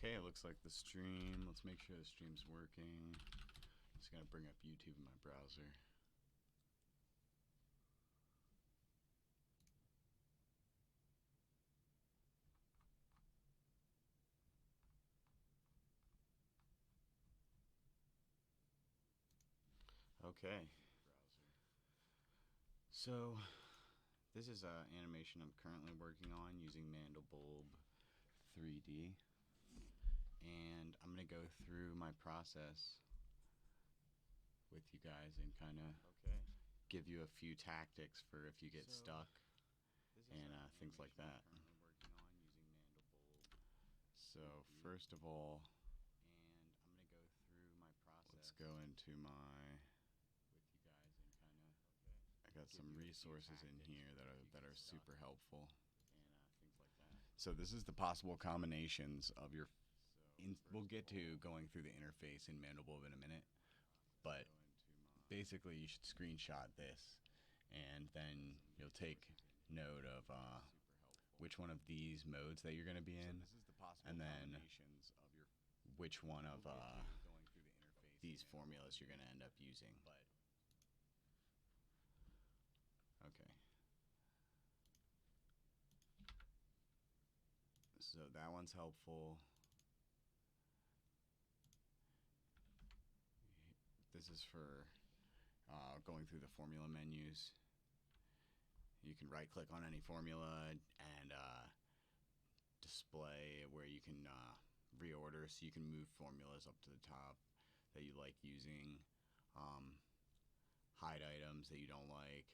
Okay, it looks like the stream. Let's make sure the stream's working. Just gonna bring up YouTube in my browser. Okay. So this is an animation I'm currently working on using Mandelbulb 3D. And I'm going to go through my process with you guys and kind of give you a few tactics for if you get stuck and things like that. So first of all, let's go into I got some resources in here that are super helpful. So this is the possible combinations of your we'll get to going through the interface in Mandelbulb in a minute, but basically you should screenshot this and then you'll take note of which one of these modes that you're going to be in, and then which one of these formulas you're going to end up using. Okay. So that one's helpful. This is for going through the formula menus. You can right click on any formula and display where you can reorder, so you can move formulas up to the top that you like using, hide items that you don't like.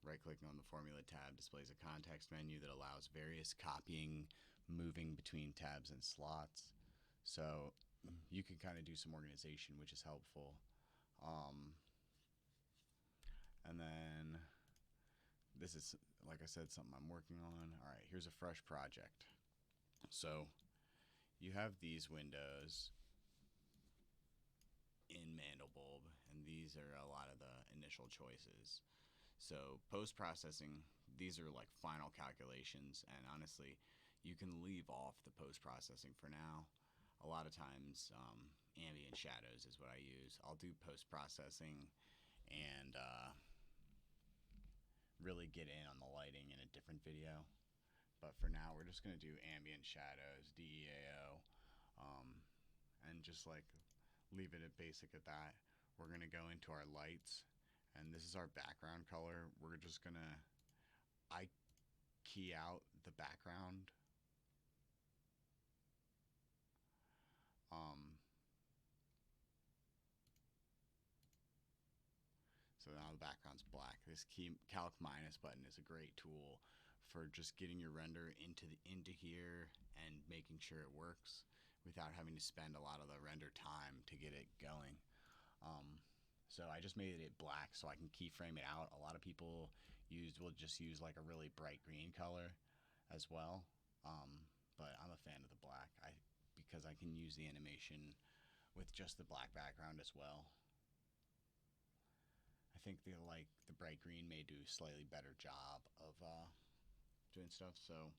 Right clicking on the formula tab displays a context menu that allows various copying, moving between tabs and slots. So you can kind of do some organization, which is helpful. And then this is, like I said, something I'm working on. All right, here's a fresh project. So you have these windows in Mandelbulb, and these are a lot of the initial choices. So post-processing, these are like final calculations, and honestly, you can leave off the post-processing for now. A lot of times, ambient shadows is what I use. I'll do post-processing and really get in on the lighting in a different video. But for now, we're just going to do ambient shadows, DEAO, and just like leave it at basic at that. We're going to go into our lights, and this is our background color. We're just going to, I key out the background. So now the background's black. This calc minus button is a great tool for just getting your render into here and making sure it works without having to spend a lot of the render time to get it going. So I just made it black so I can keyframe it out. A lot of people will just use like a really bright green color as well, but I'm a fan of the black because I can use the animation with just the black background as well. I think the bright green may do a slightly better job of doing stuff. So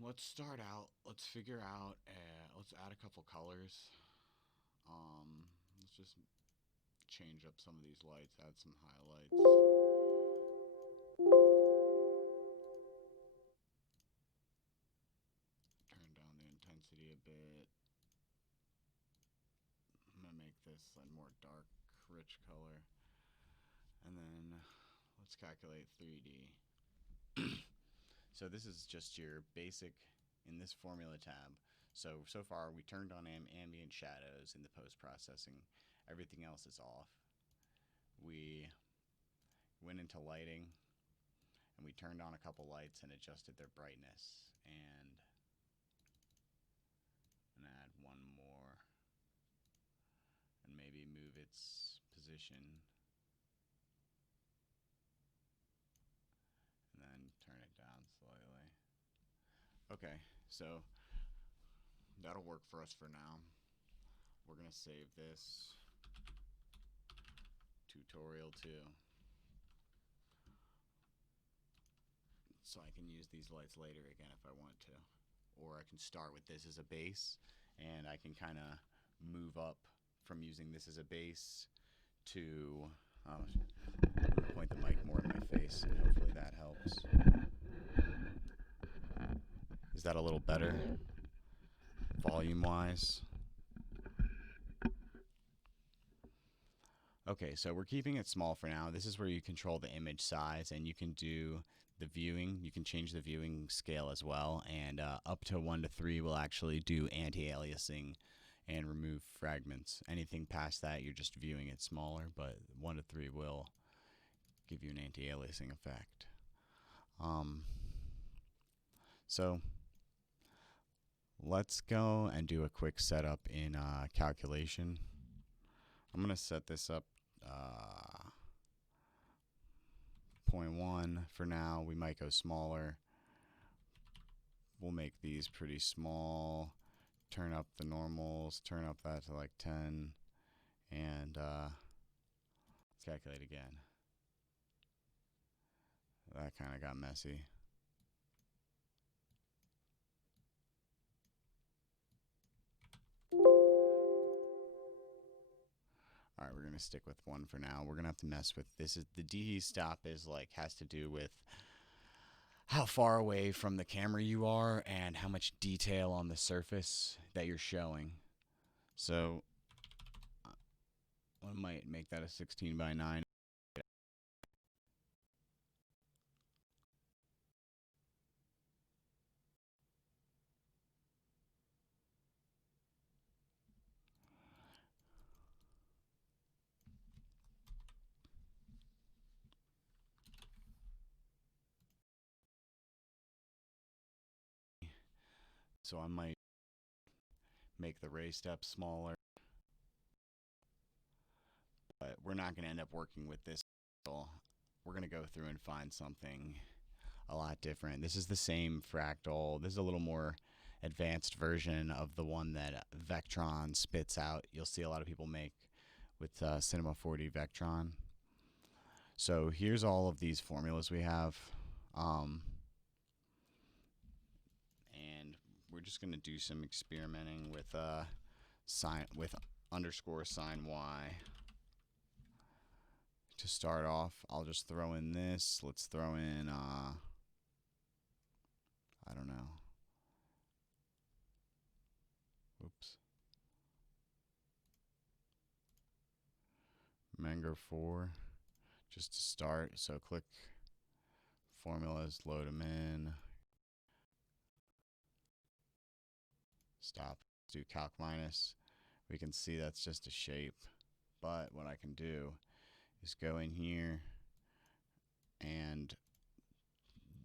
let's start out. Let's figure out. Let's add a couple colors. Let's just change up some of these lights. Add some highlights. Turn down the intensity a bit. I'm gonna make this a more dark, rich color, and then let's calculate 3D. So this is just your basic in this formula tab. So far we turned on ambient shadows in the post-processing. Everything else is off. We went into lighting and we turned on a couple lights and adjusted their brightness, and add one more and maybe move its position, and then turn it down slightly. Okay, so that'll work for us for now. We're gonna save this tutorial too, so I can use these lights later again if I want to. or I can start with this as a base, and I can kind of move up from using this as a base to point the mic more in my face, and hopefully that helps. Is that a little better volume-wise? Okay, so we're keeping it small for now. This is where you control the image size, and you can do the viewing. You can change the viewing scale as well, and up to 1 to 3 will actually do anti-aliasing and remove fragments. Anything past that, you're just viewing it smaller, but 1 to 3 will give you an anti-aliasing effect. So let's go and do a quick setup in calculation. I'm going to set this up 0.1 for now. We might go smaller. We'll make these pretty small. Turn up the normals, turn up that to like 10, and let's calculate again. That kind of got messy. All right, we're gonna stick with 1 for now. We're gonna have to mess with this. Is the DE stop is like has to do with how far away from the camera you are and how much detail on the surface that you're showing. So I might make that a 16 by 9. So I might make the ray step smaller, but we're not going to end up working with this. We're going to go through and find something a lot different. This is the same fractal. This is a little more advanced version of the one that Vectron spits out. You'll see a lot of people make with Cinema 4D Vectron. So here's all of these formulas we have. And we're just going to do some experimenting with underscore sine y. To start off, I'll just throw in this. Let's throw in, I don't know. Oops. Menger 4, just to start. So click formulas, load them in. Stop, do calc minus. We can see that's just a shape. But what I can do is go in here and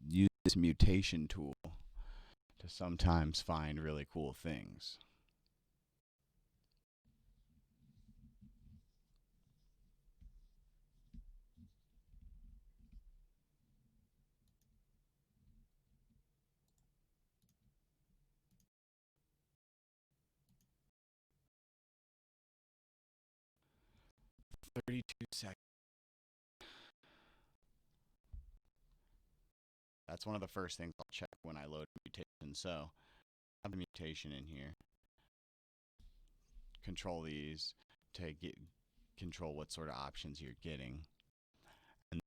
use this mutation tool to sometimes find really cool things. $32. That's one of the first things I'll check when I load mutation. So I have the mutation in here. Control these to control what sort of options you're getting. And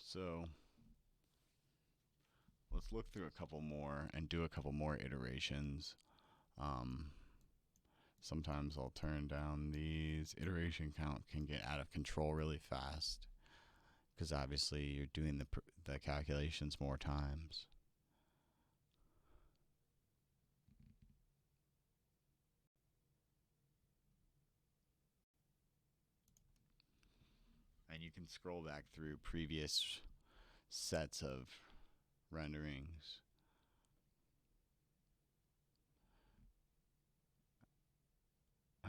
so let's look through a couple more and do a couple more iterations. Sometimes I'll turn down these. Iteration count can get out of control really fast because obviously you're doing the calculations more times. And you can scroll back through previous sets of renderings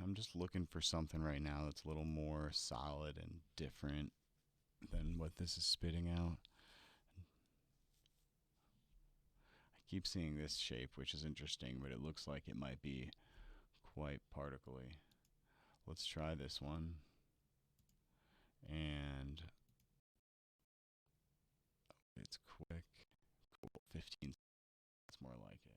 I'm just looking for something right now that's a little more solid and different than what this is spitting out. I keep seeing this shape, which is interesting, but it looks like it might be quite particly. Let's try this one. And it's quick. Cool. 15. It's more like it.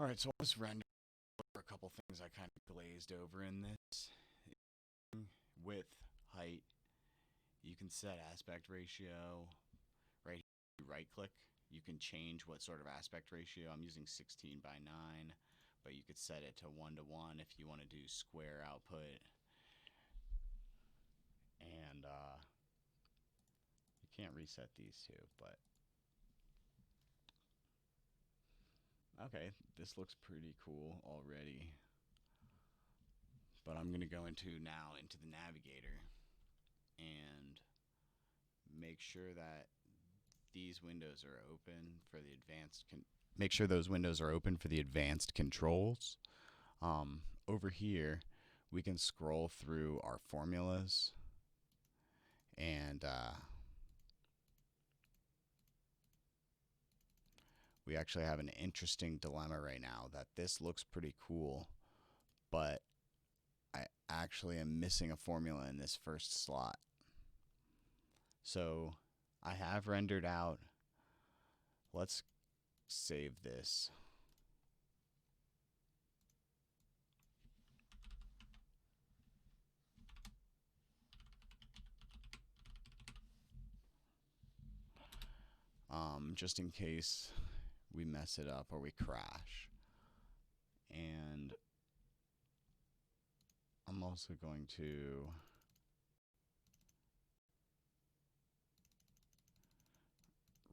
All right, so I'll just render a couple things I kind of glazed over in this. Width, height. You can set aspect ratio. Right here, right click. You can change what sort of aspect ratio. I'm using 16 by 9, but you could set it to 1:1 if you want to do square output. And you can't reset these two, but okay, this looks pretty cool already. But I'm going to go into the navigator and make sure that these windows are open for the advanced make sure those windows are open for the advanced controls. Over here we can scroll through our formulas, and we actually have an interesting dilemma right now that this looks pretty cool, but I actually am missing a formula in this first slot. So I have rendered out. Let's save this. Just in case we mess it up or we crash. And I'm also going to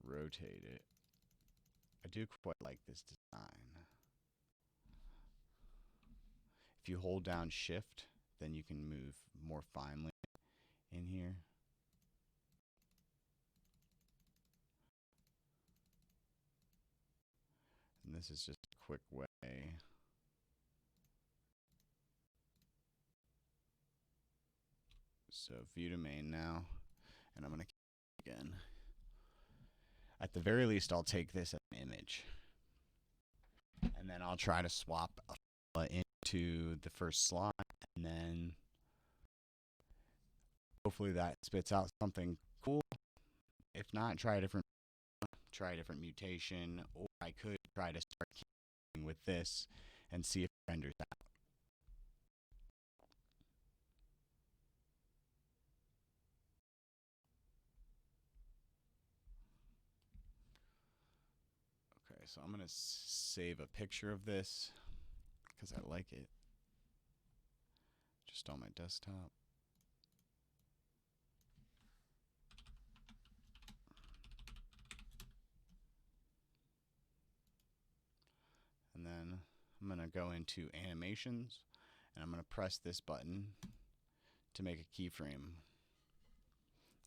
rotate it. I do quite like this design. If you hold down shift, then you can move more finely in here. And this is just a quick way. So view to main now, and I'm going to again. At the very least, I'll take this as an image, and then I'll try to swap into the first slot, and then hopefully that spits out something cool. If not, try a different mutation, or I could try to start with this and see if it renders out. Okay, so I'm going to save a picture of this because I like it. Just on my desktop. And then I'm going to go into animations, and I'm going to press this button to make a keyframe.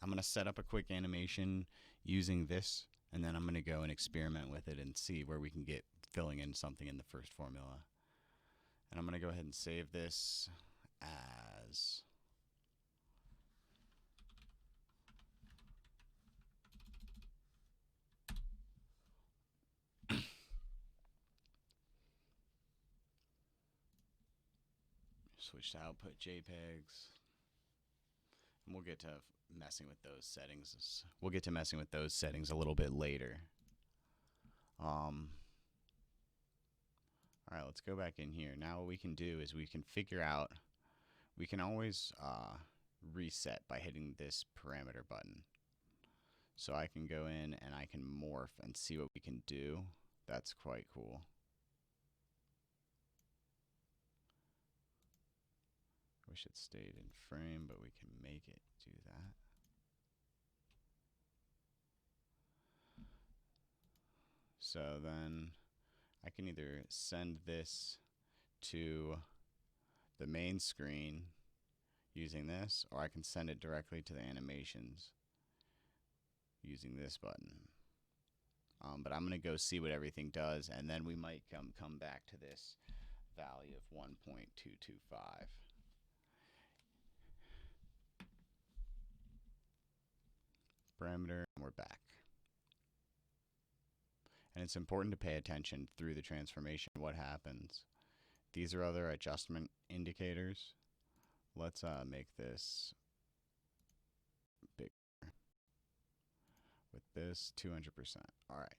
I'm going to set up a quick animation using this, and then I'm going to go and experiment with it and see where we can get filling in something in the first formula. And I'm going to go ahead and save this as switch to output JPEGs. And we'll get to messing with those settings. We'll get to messing with those settings a little bit later. All right, let's go back in here. Now what we can do is we can figure out, we can always reset by hitting this parameter button. So I can go in and I can morph and see what we can do. That's quite cool. Wish it stayed in frame, but we can make it do that. So then I can either send this to the main screen using this, or I can send it directly to the animations using this button. But I'm going to go see what everything does, and then we might come back to this value of 1.225. Parameter, and we're back. And it's important to pay attention through the transformation what happens. These are other adjustment indicators. Let's make this bigger. With this 200%. All right.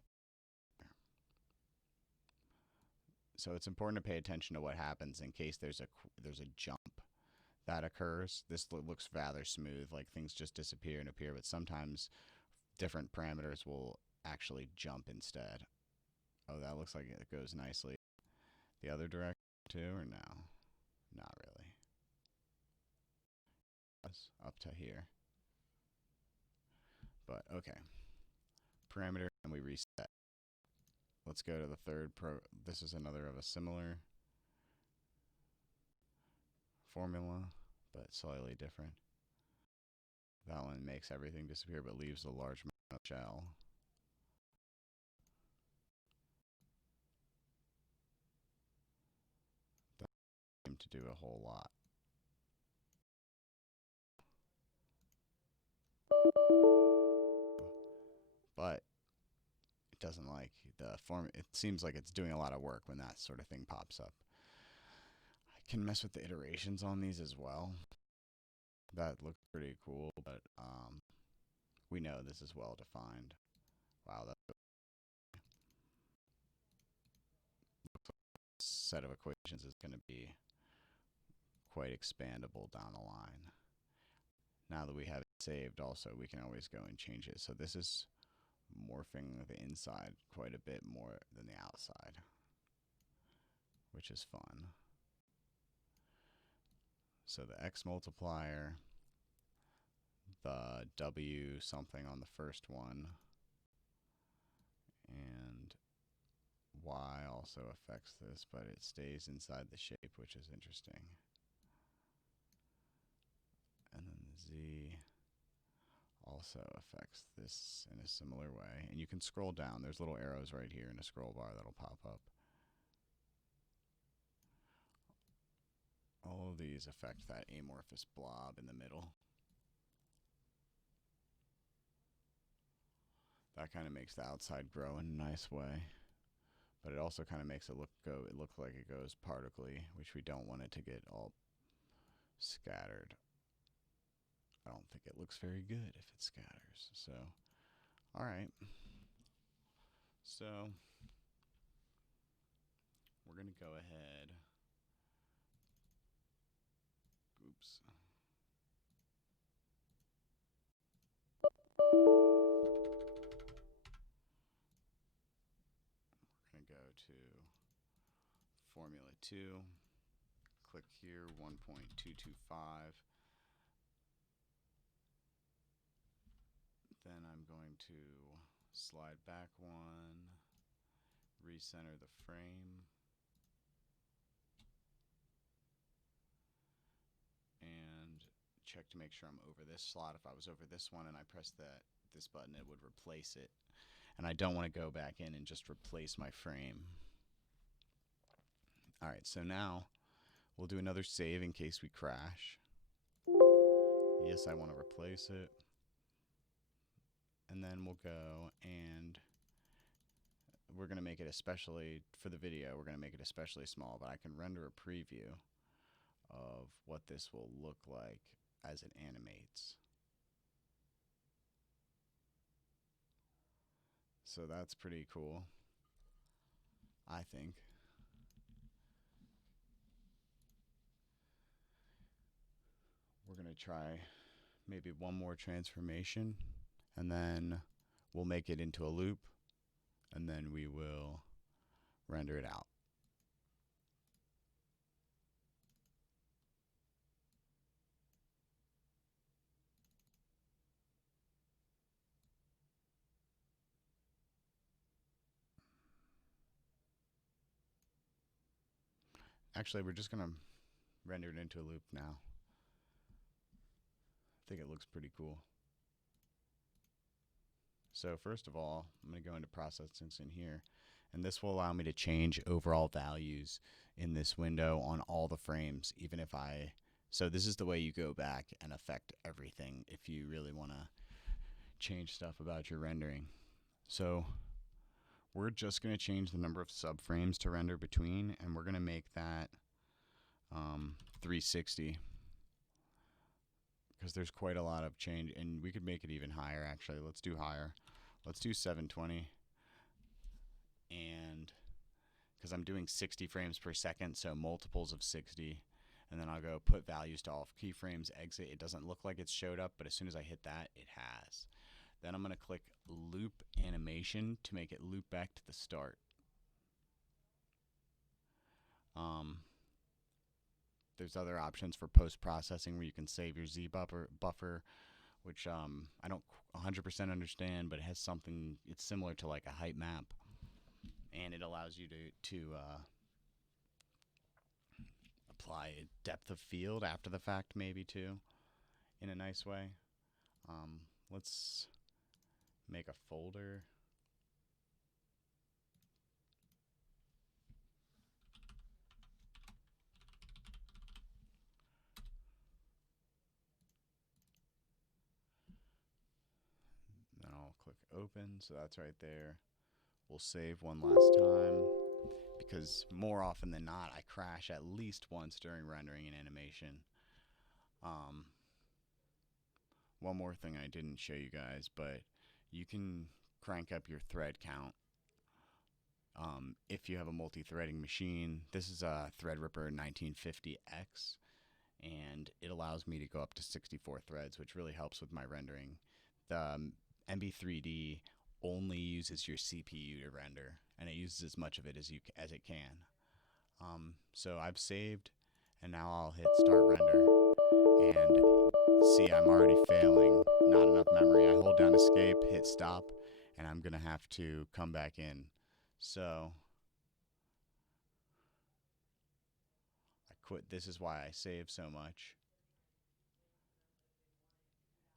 So it's important to pay attention to what happens in case there's a jump that occurs. This looks rather smooth, like things just disappear and appear, but sometimes different parameters will actually jump instead. Oh, that looks like it goes nicely. The other direction too, or no? Not really. Up to here. But okay. Parameter, and we reset. Let's go to the third this is another of a similar formula, but slightly different. That one makes everything disappear but leaves a large amount of shell. That seems to do a whole lot. But it doesn't like the form. It seems like it's doing a lot of work when that sort of thing pops up. I can mess with the iterations on these as well. That looks pretty cool, but we know this is well defined. Wow, that set of equations is going to be quite expandable down the line. Now that we have it saved, also we can always go and change it. So this is morphing the inside quite a bit more than the outside, which is fun. So the X multiplier, the W something on the first one, and Y also affects this, but it stays inside the shape, which is interesting. And then the Z also affects this in a similar way. And you can scroll down. There's little arrows right here in a scroll bar that'll pop up. All of these affect that amorphous blob in the middle. That kind of makes the outside grow in a nice way. But it also kind of makes it look like it goes particly, which we don't want it to get all scattered. I don't think it looks very good if it scatters. So, all right. So, we're going to go ahead. Oops. We're going to go to Formula 2. Click here, 1.225. Then I'm going to slide back one, recenter the frame, and check to make sure I'm over this slot. If I was over this one and I press this button, it would replace it. And I don't want to go back in and just replace my frame. All right, so now we'll do another save in case we crash. Yes, I want to replace it. And then we'll go and we're going to make it especially, for the video, we're going to make it especially small, but I can render a preview of what this will look like as it animates. So that's pretty cool, I think. We're going to try maybe one more transformation, and then we'll make it into a loop, and then we will render it out. Actually, we're just going to render it into a loop now. think it looks pretty cool. So first of all, I'm going to go into processing in here, and this will allow me to change overall values in this window on all the frames, even if so this is the way you go back and affect everything if you really want to change stuff about your rendering. So we're just going to change the number of subframes to render between, and we're going to make that 360, because there's quite a lot of change, and we could make it even higher actually. Let's do higher. Let's do 720, and because I'm doing 60 frames per second, so multiples of 60, and then I'll go put values to all keyframes, exit. It doesn't look like it's showed up, but as soon as I hit that, it has. Then I'm going to click loop animation to make it loop back to the start. There's other options for post-processing where you can save your Z buffer, which I don't 100% understand, but it has something, it's similar to like a height map, and it allows you to apply a depth of field after the fact, maybe too, in a nice way. Let's make a folder. Then I'll click open, so that's right there. We'll save one last time, because more often than not, I crash at least once during rendering an animation. One more thing I didn't show you guys, but you can crank up your thread count if you have a multi-threading machine. This is a Threadripper 1950X, and it allows me to go up to 64 threads, which really helps with my rendering. The MB3D only uses your CPU to render, and it uses as much of it as it can. So I've saved, and now I'll hit start render, and see, I'm already failing. Not enough memory. I hold down escape, hit stop, and I'm gonna have to come back in. So I quit. This is why I save so much.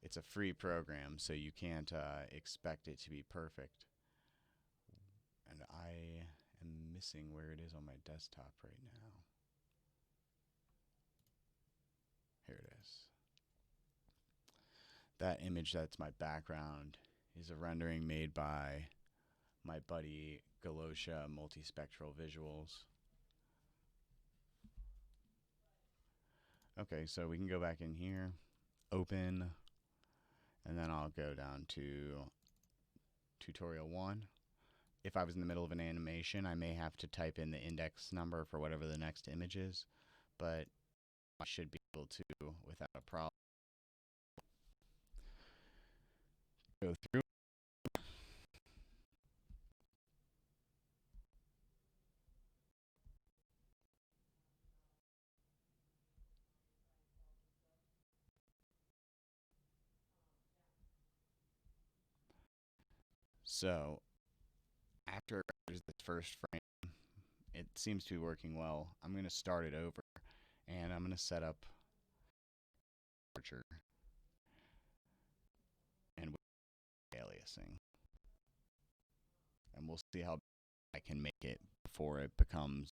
It's a free program, so you can't expect it to be perfect. And I am missing where it is on my desktop right now. Here it is. That image that's my background is a rendering made by my buddy Galosha Multispectral Visuals. Okay, so we can go back in here, open, and then I'll go down to tutorial 1. If I was in the middle of an animation, I may have to type in the index number for whatever the next image is, but I should be able to without a problem. Go through. So after there's the first frame, it seems to be working well. I'm going to start it over, and I'm going to set up Archer and aliasing, and we'll see how I can make it before it becomes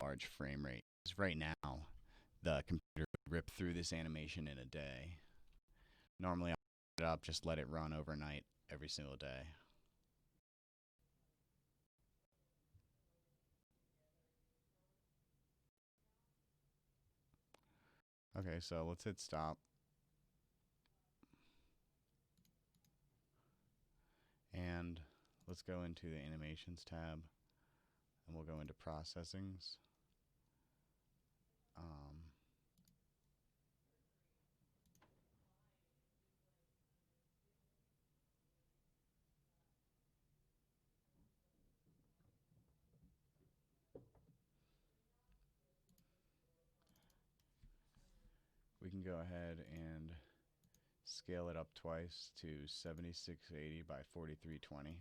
large frame rate. Because right now, the computer would rip through this animation in a day. Normally, I'll put it up, just let it run overnight every single day. Okay, so let's hit stop. And let's go into the animations tab, and we'll go into processings. We can go ahead and scale it up twice to 7680 by 4320.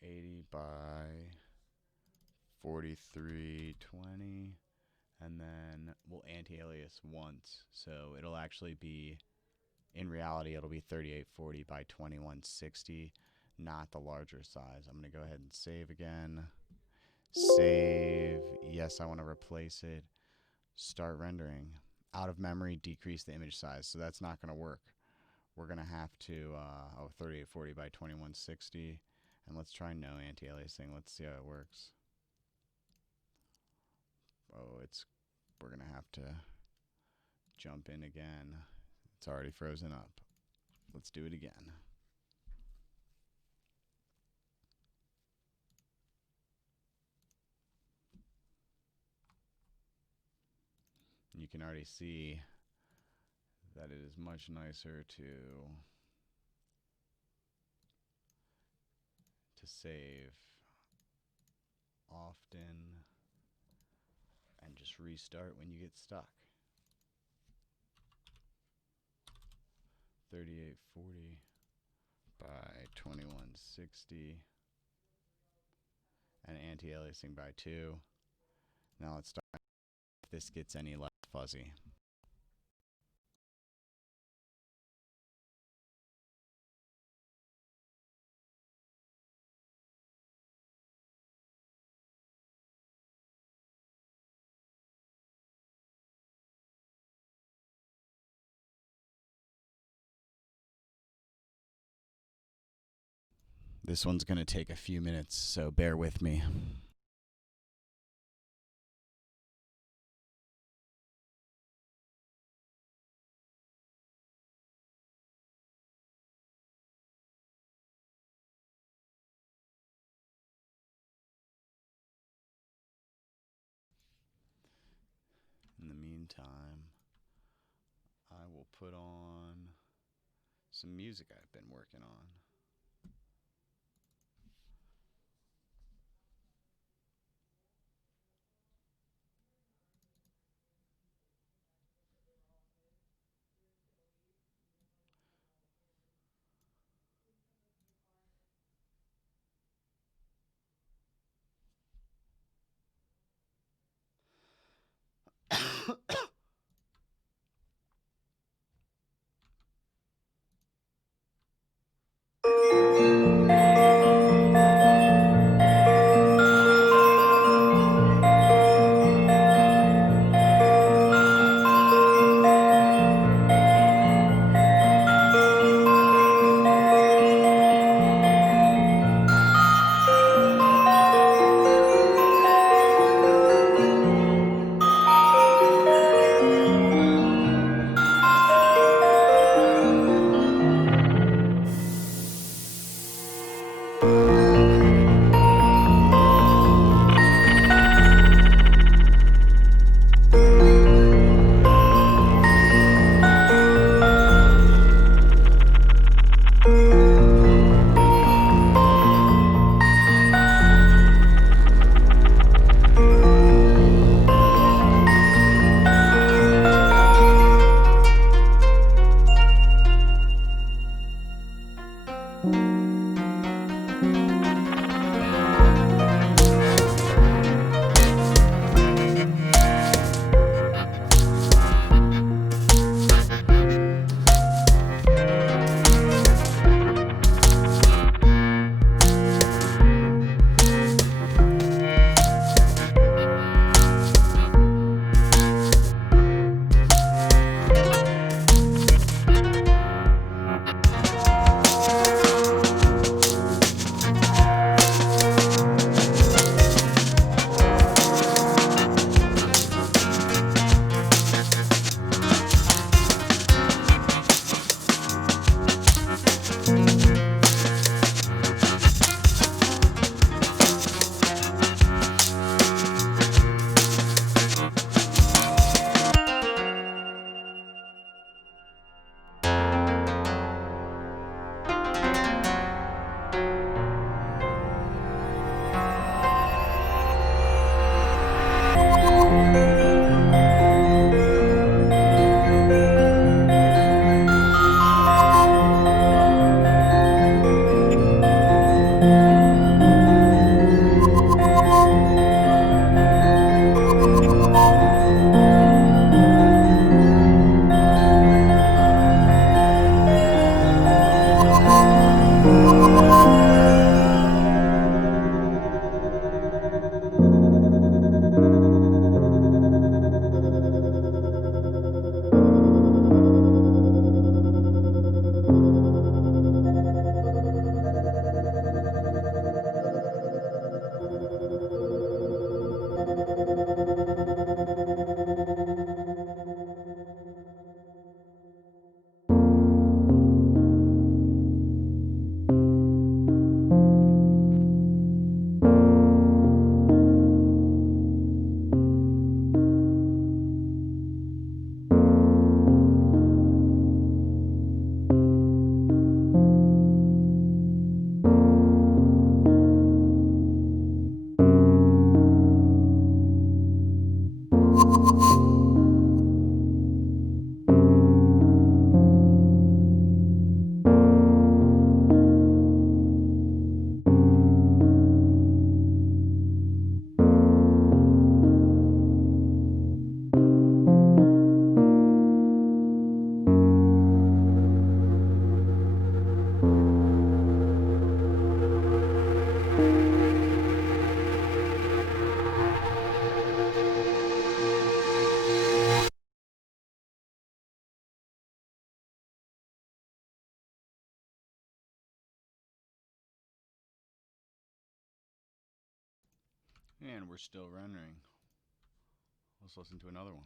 80 by 4320, and then we'll anti-alias once. So it'll actually be, in reality, it'll be 3840 by 2160, not the larger size. I'm going to go ahead and save again. Save. Yes, I want to replace it. Start rendering. Out of memory, decrease the image size. So that's not going to work. We're going to have to, 3840 by 2160. And let's try no anti-aliasing. Let's see how it works. Oh, we're going to have to jump in again. It's already frozen up. Let's do it again. You can already see that it is much nicer to save often and just restart when you get stuck. 3840 by 2160 and anti-aliasing by 2. Now let's start if this gets any less fuzzy. This one's going to take a few minutes, so bear with me. In the meantime, I will put on some music I've been working on. And we're still rendering. Let's listen to another one.